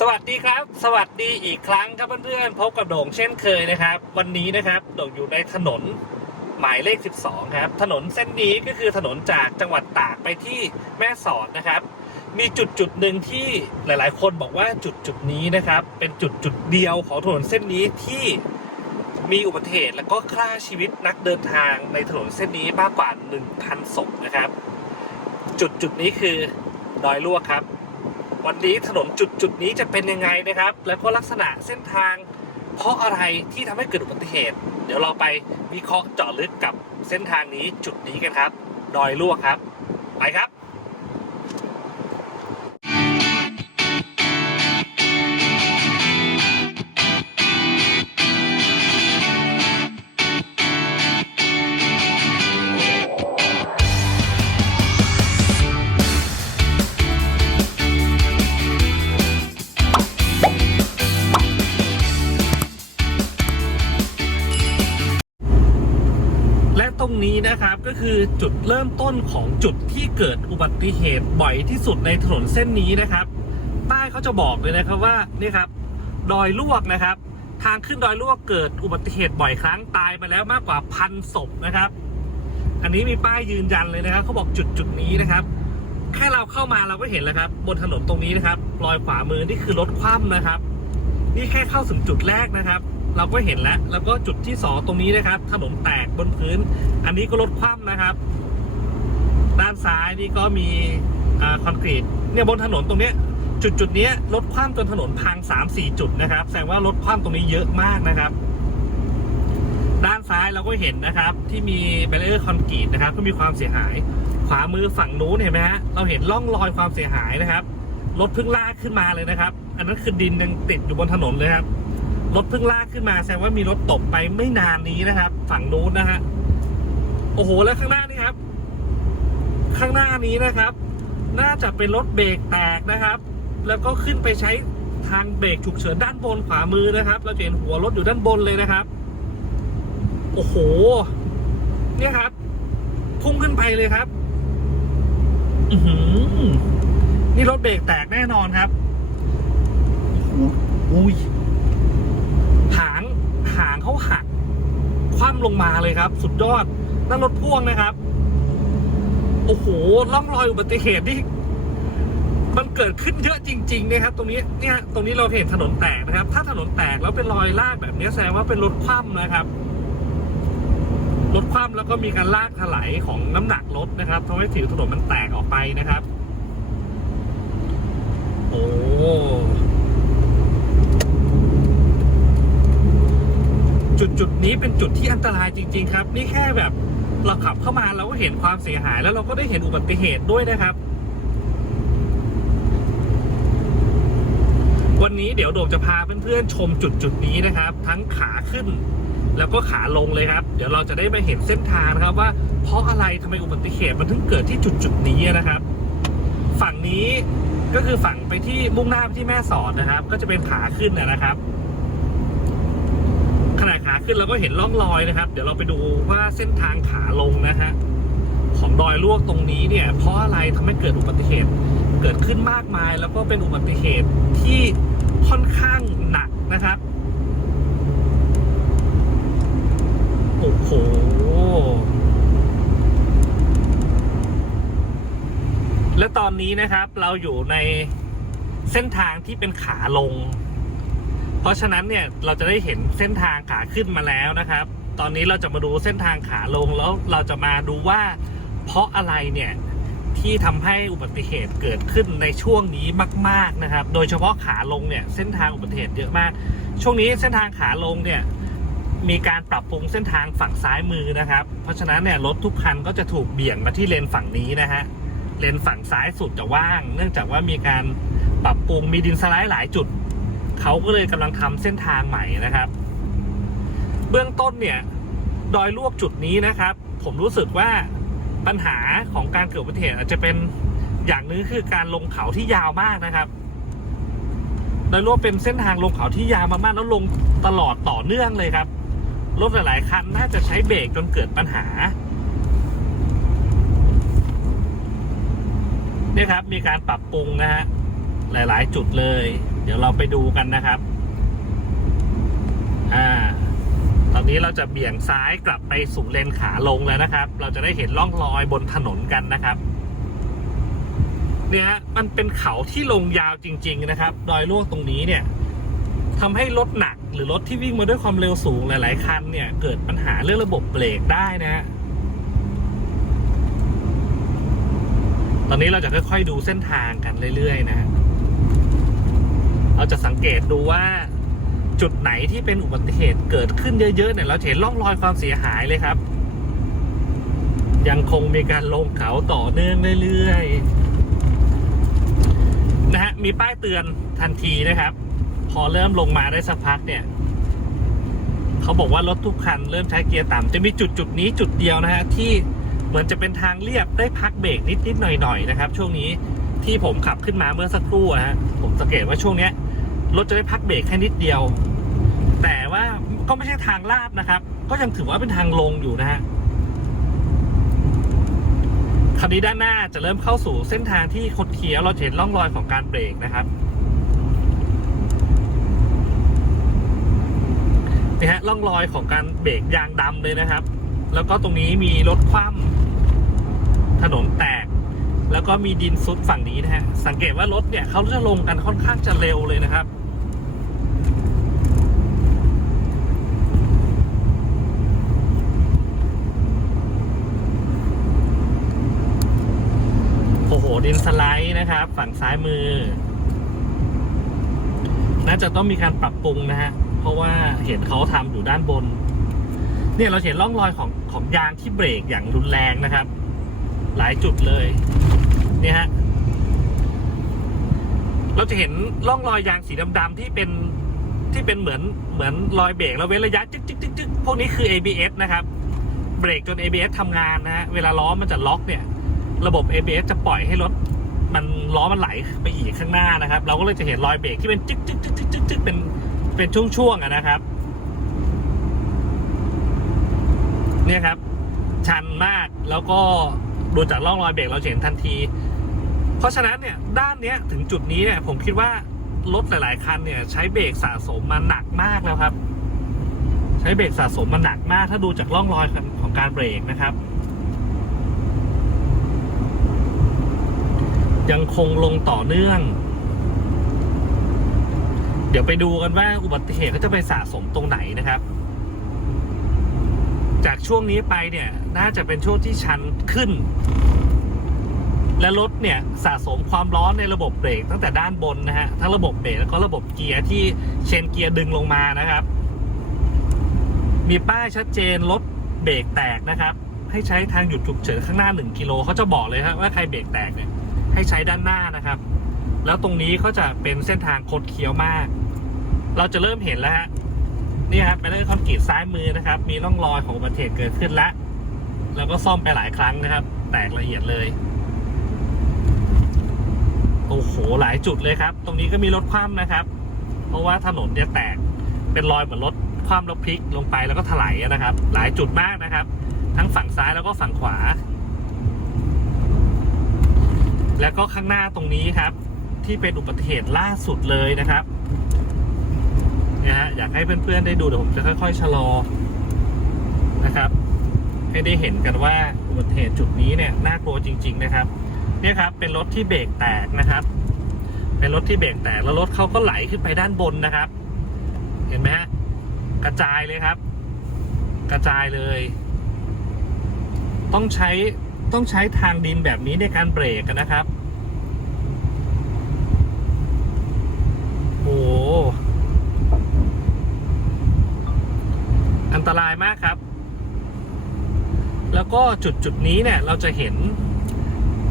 สวัสดีครับ สวัสดีอีกครั้งครับเพื่อนๆพบกับโด่งเช่นเคยนะครับ วันนี้นะครับโด่งอยู่ในถนนหมายเลข 12 ครับ ถนนเส้นนี้ก็คือถนนจากจังหวัดตากไปที่แม่สอดนะครับ มีจุดจุดหนึ่งที่หลายๆ คนบอกว่าจุดจุดนี้นะครับ เป็นจุดจุดเดียวของถนนเส้นนี้ที่มีอุบัติเหตุแล้วก็ฆ่าชีวิตนักเดินทางในถนนเส้นนี้มากกว่า 1,000ศพนะครับ จุดจุดนี้คือดอยลวกครับ วันนี้ถนนจุดจุดนี้จะเป็นยังไงนะครับ แล้วก็ลักษณะเส้นทาง เพราะอะไรที่ทำให้เกิดอุบัติเหตุ เดี๋ยวเราไปวิเคราะห์เจาะลึกกับเส้นทางนี้จุดนี้กันครับ ดอยลวกครับ ไปครับ รงนี้นะครับก็คือจุดเริ่มต้นของจุดที่เกิดอุบัติเหตุบ่อยที่สุดในถนนเส้นนี้นะครับป้ายเขาจะบอกเลยนะครับว่านี่ครับดอยลวกนะครับ ทางขึ้นดอยลวกเกิดอุบัติเหตุบ่อยครั้งตายมาแล้วมากกว่าพันศพนะครับ อันนี้มีป้ายยืนยันเลยนะครับเขาบอกจุดจุดนี้นะครับแค่เราเข้ามาเราก็เห็นแล้วครับ บนถนนตรงนี้นะครับรอยขวามือนี่คือรถคว่ำนะครับ นี่แค่เข้าถึงจุดแรกนะครับ เราก็เห็นแล้ว แล้วก็จุดที่สองตรงนี้นะครับ ถนนแตกบนพื้น อันนี้ก็รถคว่ำนะครับ ด้านซ้ายนี่ก็มีอคอนกรีตเนี่ยบนถนนตรงเนี้ยจุดจุดนี้ยรถคว่ำจนถนนพังสามสี่จุดนะครับ แสดงว่ารถคว่ำตรงนี้เยอะมากนะครับ ด้านซ้ายเราก็เห็นนะครับ ที่มีแบเรอร์คอนกรีตนะครับ ก็มีความเสียหาย ขวามือฝั่งนู้นเห็นไหมฮะเราเห็นร่องรอยความเสียหายนะครับรถเพิ่งลากขึ้นมาเลยนะครับ อันนั้นคือดินยังติดอยู่บนถนนเลยครับ รถเพิ่งลากขึ้นมาแสดงว่ามีรถตกไปไม่นานนี้นะครับ ฝั่งนู้นนะฮะโอ้โหแล้วข้างหน้านี่ครับ ข้างหน้านี้นะครับ น่าจะเป็นรถเบรกแตกนะครับ แล้วก็ขึ้นไปใช้ทางเบรกฉุกเฉินด้านบนขวามือนะครับ เราจะเห็นหัวรถอยู่ด้านบนเลยนะครับ โอ้โห เนี่ยครับ พุ่งขึ้นไปเลยครับ อือหือนี่รถเบรกแตกแน่นอนครับอุ้ย หางเขาหักคว่ำลงมาเลยครับ สุดยอดนั่นรถพ่วงนะครับ โอ้โหร่องรอยอุบัติเหตุนี่มันเกิดขึ้นเยอะจริง ๆ นะครับ ตรงนี้เนี่ยตรงนี้เราเห็นถนนแตกนะครับ ถ้าถนนแตกแล้วเป็นรอยลากแบบนี้แสดงว่าเป็นรถคว่ำนะครับรถคว่ำแล้วก็มีการลากถลายของน้ำหนักรถนะครับทำให้ผิวถนนมันแตกออกไปนะครับ โอ้ จุดจุดนี้เป็นจุดที่อันตรายจริง ๆ ครับ นี่แค่แบบเราขับเข้ามาเราก็เห็นความเสียหาย แล้วเราก็ได้เห็นอุบัติเหตุด้วยนะครับ วันนี้เดี๋ยวโดมจะพาเพื่อนๆชมจุดจุดนี้นะครับ ทั้งขาขึ้น แล้วก็ขาลงเลยครับ เดี๋ยวเราจะได้มาเห็นเส้นทางนะครับว่า เพราะอะไรทำไมอุบัติเหตุมันถึงเกิดที่จุดจุดนี้นะครับ ฝั่งนี้ก็คือฝั่งไปที่มุ่งหน้าไปที่แม่สอดนะครับ ก็จะเป็นขาขึ้นนะนะครับ ขาขึ้นเราก็เห็นร่องรอยนะครับ เดี๋ยวเราไปดูว่าเส้นทางขาลงนะฮะของดอยลวกตรงนี้เนี่ย เพราะอะไรทำให้เกิดอุบัติเหตุเกิดขึ้นมากมาย แล้วก็เป็นอุบัติเหตุที่ค่อนข้างหนักนะครับโอ้โหและตอนนี้นะครับเราอยู่ในเส้นทางที่เป็นขาลง เพราะฉะนั้นเนี่ยเราจะได้เห็นเส้นทางขาขึ้นมาแล้วนะครับ ตอนนี้เราจะมาดูเส้นทางขาลงแล้วเราจะมาดูว่า เพราะอะไรเนี่ยที่ทำให้อุบัติเหตุเกิดขึ้นในช่วงนี้มาก ๆนะครับ โดยเฉพาะขาลงเนี่ยเส้นทางอุบัติเหตุเยอะมาก ช่วงนี้เส้นทางขาลงเนี่ยมีการปรับปรุงเส้นทางฝั่งซ้ายมือนะครับ เพราะฉะนั้นเนี่ยรถทุกคันก็จะถูกเบี่ยงมาที่เลนฝั่งนี้นะฮะเลนฝั่งซ้ายสุดจะว่าง เนื่องจากว่ามีการปรับปรุงมีดินสไลด์หลายจุด เขาก็เลยกำลังทำเส้นทางใหม่นะครับ เบื้องต้นเนี่ย ดอยลวกจุดนี้นะครับ ผมรู้สึกว่าปัญหาของการเกิดอุบัติเหตุอาจจะเป็นอย่างนึงคือการลงเขาที่ยาวมากนะครับดอยลวกเป็นเส้นทางลงเขาที่ยาวมากๆแล้วลงตลอดต่อเนื่องเลยครับรถหลายๆคันน่าจะใช้เบรกจนเกิดปัญหาเนี่ยครับมีการปรับปรุงนะฮะ หลาย ๆ จุดเลย เดี๋ยวเราไปดูกันนะครับ อ่า ตอนนี้เราจะเบี่ยงซ้ายกลับไปสู่เลนขาลงแล้วนะครับ เราจะได้เห็นร่องรอยบนถนนกันนะครับ เนี่ยมันเป็นเขาที่ลงยาวจริง ๆ นะครับ ดอยลวกตรงนี้เนี่ยทำให้รถหนักหรือรถที่วิ่งมาด้วยความเร็วสูงหลาย ๆ คันเนี่ย เกิดปัญหาเรื่องระบบเบรกได้นะฮะตอนนี้เราจะค่อย ๆ ดูเส้นทางกันเรื่อย ๆ นะฮะ เราจะสังเกตดูว่าจุดไหนที่เป็นอุบัติเหตุเกิดขึ้นเยอะๆเนี่ยเราเห็นร่องรอยความเสียหายเลยครับ ยังคงมีการลงเขาต่อเนื่องเรื่อยๆนะฮะมีป้ายเตือนทันทีนะครับ พอเริ่มลงมาได้สักพักเนี่ยเขาบอกว่ารถทุกคันเริ่มใช้เกียร์ต่ำจะมีจุดจุดนี้จุดเดียวนะฮะที่เหมือนจะเป็นทางเรียบได้พักเบรกนิดๆหน่อยๆนะครับ ช่วงนี้ ที่ผมขับขึ้นมาเมื่อสักครู่อะฮะผมสังเกตว่าช่วงเนี้ยรถจะได้พักเบรกแค่นิดเดียว แต่ว่าก็ไม่ใช่ทางลาดนะครับ ก็ยังถือว่าเป็นทางลงอยู่นะฮะคันนี้ด้านหน้าจะเริ่มเข้าสู่เส้นทางที่คดเคี้ยวเราเห็นร่องรอยของการเบรกนะครับนี่ฮะร่องรอยของการเบรกยางดำเลยนะครับ แล้วก็ตรงนี้มีรถคว่ำถนนแตก แล้วก็มีดินซุดฝั่งนี้นะฮะ สังเกตว่ารถเนี่ยเขาจะลงกันค่อนข้างจะเร็วเลยนะครับโอ้โหดินสไลด์นะครับ ฝั่งซ้ายมือ น่าจะต้องมีการปรับปรุงนะฮะ เพราะว่าเห็นเขาทำอยู่ด้านบน เนี่ยเราเห็นร่องรอยของของยางที่เบรกอย่างรุนแรงนะครับหลายจุดเลย นี่ยฮะ เราจะเห็นร่องรอยยางสีดำๆที่เป็นที่เป็นเหมือนเหมือนรอยเบรกแล้วเว้นระยะจึ๊กจึ๊กจึ๊กจึ๊กพวกนี้คือ ABS นะครับเบรกจน ABS ทำงานนะฮะเวลาล้อมันจะล็อกเนี่ย ระบบ ABS จะปล่อยให้รถ มันล้อมันไหลไปอีกข้างหน้านะครับ เราก็เลยจะเห็นรอยเบรกที่เป็นจึ๊กจึ๊กจึ๊กจึ๊กจึ๊กจึ๊กเป็นเป็นช่วงๆนะครับ เนี่ยครับ ชันมากแล้วก็ ดูจากร่องรอยเบรกเราเห็นทันที เพราะฉะนั้นเนี่ยด้านเนี้ยถึงจุดนี้เนี่ยผมคิดว่ารถหลาย ๆ คันเนี่ยใช้เบรกสะสมมาหนักมากแล้วครับ ใช้เบรกสะสมมาหนักมาก ถ้าดูจากร่องรอยของการเบรกนะครับ ยังคงลงต่อเนื่อง เดี๋ยวไปดูกันว่าอุบัติเหตุเขาจะไปสะสมตรงไหนนะครับ จากช่วงนี้ไปเนี่ย น่าจะเป็นช่วงที่ชันขึ้น และรถเนี่ยสะสมความร้อนในระบบเบรกตั้งแต่ด้านบนนะฮะทั้งระบบเบรกแล้วก็ระบบเกียร์ที่เชนเกียร์ดึงลงมานะครับ มีป้ายชัดเจนรถเบรกแตกนะครับ ให้ใช้ทางหยุดฉุกเฉินข้างหน้า 1กิโลเขาจะบอกเลยครับว่าใครเบรกแตกเนี่ยให้ใช้ด้านหน้านะครับ แล้วตรงนี้เขาจะเป็นเส้นทางคดเคี้ยวมาก เราจะเริ่มเห็นแล้วฮะ นี่ครับเป็นเรื่องคอนกรีตซ้ายมือนะครับ มีร่องรอยของอุบัติเหตุเกิดขึ้นแล้วแล้วก็ซ่อมไปหลายครั้งนะครับ แตกละเอียดเลยโอ้โหหลายจุดเลยครับ ตรงนี้ก็มีรถคว่ำนะครับ เพราะว่าถนนเนี่ยแตกเป็นรอยเหมือนรถคว่ำแล้วพลิกลงไปแล้วก็ถลายนะครับ หลายจุดมากนะครับ ทั้งฝั่งซ้ายแล้วก็ฝั่งขวา แล้วก็ข้างหน้าตรงนี้ครับ ที่เป็นอุบัติเหตุล่าสุดเลยนะครับ นะฮะอยากให้เพื่อนๆได้ดูเดี๋ยวผมจะค่อยๆชะลอนะครับ ให้ได้เห็นกันว่าอุบัติเหตุจุดนี้เนี่ยน่ากลัวจริง ๆนะครับเนี่ยครับเป็นรถที่เบรกแตกนะครับ เป็นรถที่เบรกแตกแล้วรถเขาก็ไหลขึ้นไปด้านบนนะครับ เห็นไหมฮะกระจายเลยครับ กระจายเลย ต้องใช้ต้องใช้ทางดินแบบนี้ในการเบรกกันนะครับโอ้โห อันตรายมากครับ แล้วก็จุดจุดนี้เนี่ยเราจะเห็น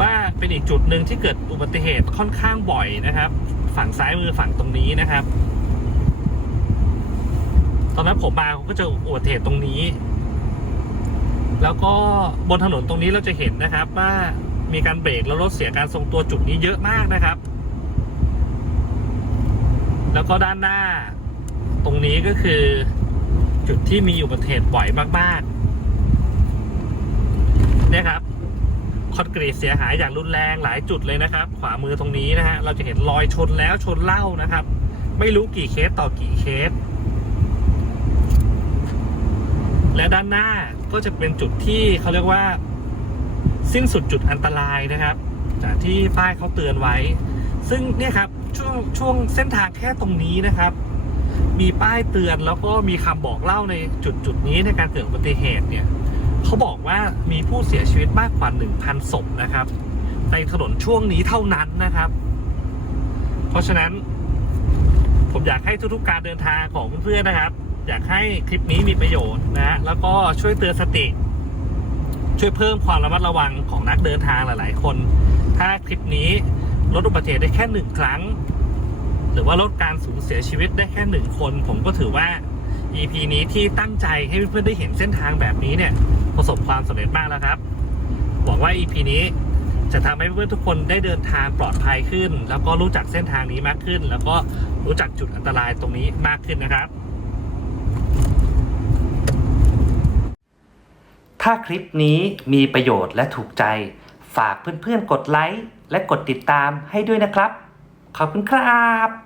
ว่าเป็นอีกจุดหนึ่งที่เกิดอุบัติเหตุค่อนข้างบ่อยนะครับ ฝั่งซ้ายมือฝั่งตรงนี้นะครับ ตอนนั้นผมมาผมก็จออุบัติเหตุตรงนี้ แล้วก็บนถนนตรงนี้เราจะเห็นนะครับว่ามีการเบรกแล้วรถเสียการทรงตัวจุดนี้เยอะมากนะครับ แล้วก็ด้านหน้า ตรงนี้ก็คือ จุดที่มีอุบัติเหตุบ่อยมากๆ เนี่ยครับ คอนกรีตเสียหายอย่างรุนแรงหลายจุดเลยนะครับ ขวามือตรงนี้นะฮะ เราจะเห็นรอยชนแล้วชนเล่านะครับ ไม่รู้กี่เคสต่อกี่เคส และด้านหน้าก็จะเป็นจุดที่เขาเรียกว่า สิ้นสุดจุดอันตรายนะครับ จากที่ป้ายเขาเตือนไว้ ซึ่งเนี่ยครับช่วงช่วงเส้นทางแค่ตรงนี้นะครับ มีป้ายเตือนแล้วก็มีคำบอกเล่าในจุดจุดนี้ในการเกิดอุบัติเหตุเนี่ยเขาบอกว่ามีผู้เสียชีวิตมากกว่า 1,000ศพนะครับในถนนช่วงนี้เท่านั้นนะครับ เพราะฉะนั้น ผมอยากให้ทุกๆการเดินทางของเพื่อนๆนะครับ อยากให้คลิปนี้มีประโยชน์นะฮะแล้วก็ช่วยเตือนสติ ช่วยเพิ่มความระมัดระวังของนักเดินทางหลาย ๆ คน ถ้าคลิปนี้ลดอุบัติเหตุได้แค่หนึ่งครั้ง หรือว่าลดการสูญเสียชีวิตได้แค่หนึ่งคน ผมก็ถือว่า EP นี้ที่ตั้งใจให้เพื่อนๆได้เห็นเส้นทางแบบนี้เนี่ย ประสบความสำเร็จมากแล้วครับหวังว่า EP นี้จะทำให้เพื่อนทุกคนได้เดินทางปลอดภัยขึ้น แล้วก็รู้จักเส้นทางนี้มากขึ้น แล้วก็รู้จักจุดอันตรายตรงนี้มากขึ้นนะครับ ถ้าคลิปนี้มีประโยชน์และถูกใจ ฝากเพื่อนๆกดไลค์และกดติดตามให้ด้วยนะครับ ขอบคุณครับ